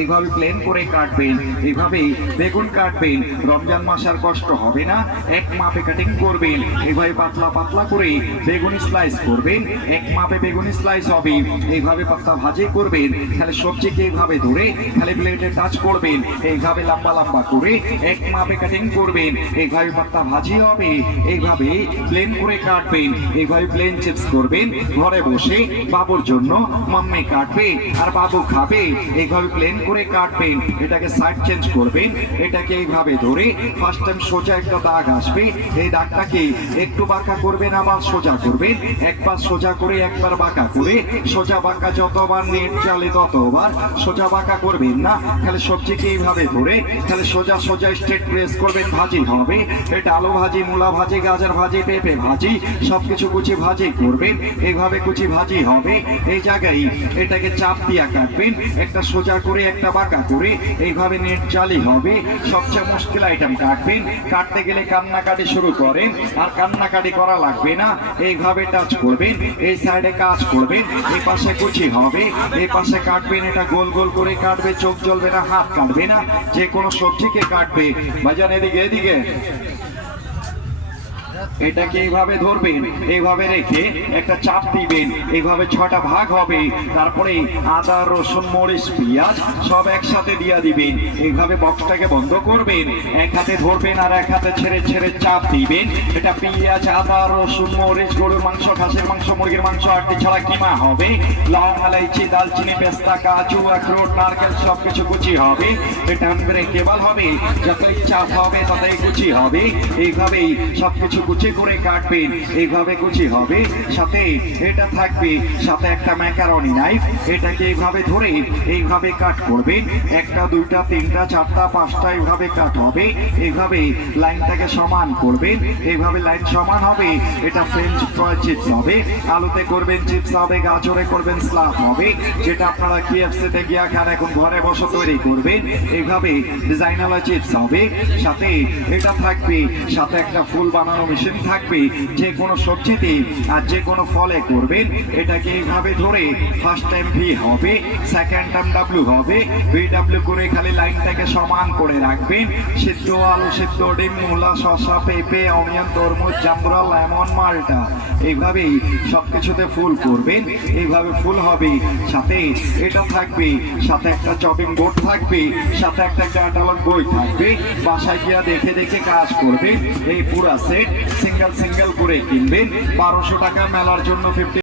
এইভাবে প্লেন করে কাটবেন। এইভাবে বেগুন কাটবেন, রমজান মাস আর কষ্ট হবে না। এক মাপে কাটিং করবেন, এইভাবে পাতলা পাতলা করে বেগুন স্লাইস করবেন, এক মাপে বেগুন স্লাইস হবে। এইভাবে পাতলা ভাজি করবেন, খালি সবজিকে এইভাবে ধরে খালি প্লেটে টাচ করবেন, এইভাবে লম্বা লম্বা করে এক মাপে কাটিং করবেন, এইভাবে পাতলা ভাজি হবে। এইভাবে প্লেন করে কাটবেন, এইভাবে প্লেন চিপস করবেন। ঘরে বসে বাবুর জন্য মাম্মি কাটবে আর বাবু খাবে। এইভাবে প্লেন করে কাটবেন, এটাকে সাইড চেঞ্জ করবেন, এটাকে এইভাবে ধরে ফার্স্ট টাইম সোজা একটা দাগ আসবে, এই দাগটাকে একটু বাঁকা করবেন আবার সোজা করবেন, একবার সোজা করে একবার বাঁকা করে। সোজা বাঁকা যতবার নেট চলে ততবার সোজা বাঁকা করবেন না, খালি সবজিকে এইভাবে ধরে খালি সোজা সোজা স্ট্রেট প্রেস করবেন, ভাজি হবে। এটা আলু ভাজি, মূলা ভাজি, গাজর ভাজি, পেঁপে ভাজি, সবকিছু কুচি ভাজি করবেন, এইভাবে কুচি ভাজি হবে। এই জায়গায় এটাকে চাপ দিয়া কাটবেন, একটা সোজা করে একটা বাঁকা করে, এইভাবে নেট চালি হবে। সবচেয়ে মুশকিল আইটেম কাটবেন, কাটতে গেলে কান্নাকাটি শুরু করেন, আর কান্নাকাটি করা লাগবে না। এইভাবে টাচ করবেন, এই সাইডে কাজ করবেন, এই পাশে কুচি হবে, এই পাশে কাটবেন। এটা গোল গোল করে কাটবে, চোখ জ্বলবে না, হাত কাটবে না, যে কোনো সবজিকে কাটবে। ভাইজান এদিকে এদিকে, এটাকে এইভাবে ধরবেন, এইভাবে রেখে একটা চাপ দিবেন, এইভাবে 6টা ভাগ হবে। তারপরে আদা, রসুন, মরিচ, পেঁয়াজ সব একসাথে দিয়ে দিবেন। এইভাবে বক্সটাকে বন্ধ করবেন, এক হাতে ধরবেন আর এক হাতে ছেড়ে ছেড়ে চাপ দিবেন। এটা পেঁয়াজ, আদা, রসুন, মরিচ, গরুর মাংস, খাসির মাংস, মুরগির মাংস, আটটি ছাড়া কিমা হবে। লং, এলাইচি, দালচিনি, পেস্তা, কাজু, আখরোট, নারকেল সবকিছু কুচি হবে। এটা কেবল হবে, যতই চাপ হবে ততই কুচি হবে। এইভাবেই সবকিছু কুচি করে কাটবেন, এইভাবে কুচি হবে। সাথে এটা থাকবে, সাথে একটা ম্যাকারনি নাইফ, এটাকে এইভাবে ধরে এইভাবে কাট করবেন। একটা, দুইটা, তিনটা, চারটা, পাঁচটা এইভাবে কাট হবে। এইভাবে লাইনটাকে সমান করবেন, এইভাবে লাইন সমান হবে। এটা ফ্রেঞ্চ ফ্রাই চিপস হবে, আলুতে করবেন চিপস হবে, গাজরে করবেন স্লাব হবে, যেটা আপনারা KFC তে গিয়া খান, এখন ঘরে বসে তৈরি করবেন। এইভাবে ডিজাইনার চিপস হবে। সাথে এটা থাকবে, সাথে একটা ফুল বানানো মেশিন থাকবে। যে কোনো সবজিতে আর যে কোনো ফলে করবেন, এটাকে এইভাবে ধরে ফার্স্ট টাইম ভি হবে, সেকেন্ড টাইম ডাব্লিউ হবে। VW করে খালি লাইনটাকে সমান করে রাখবেন। সিদ্ধ আলু, সিদ্ধ ডিম, মূলা, শসা, পেঁপে, অনিয়ন, তরমুজ, জাম্বুরা, লেমন, মালটা, এইভাবেই সবকিছুতে ফুল করবেন। এইভাবে ফুল হবে। সাথে এটা থাকবে, সাথে একটা চপিং বোর্ড থাকবে, সাথে একটা ক্যাটালগ বই থাকবে। বাসায় গিয়া দেখে দেখে কাজ করবে। এই পুরা সেট সিঙ্গেল সিঙ্গেল করে কিনবেন। 1200 টাকা, মেলার জন্য 50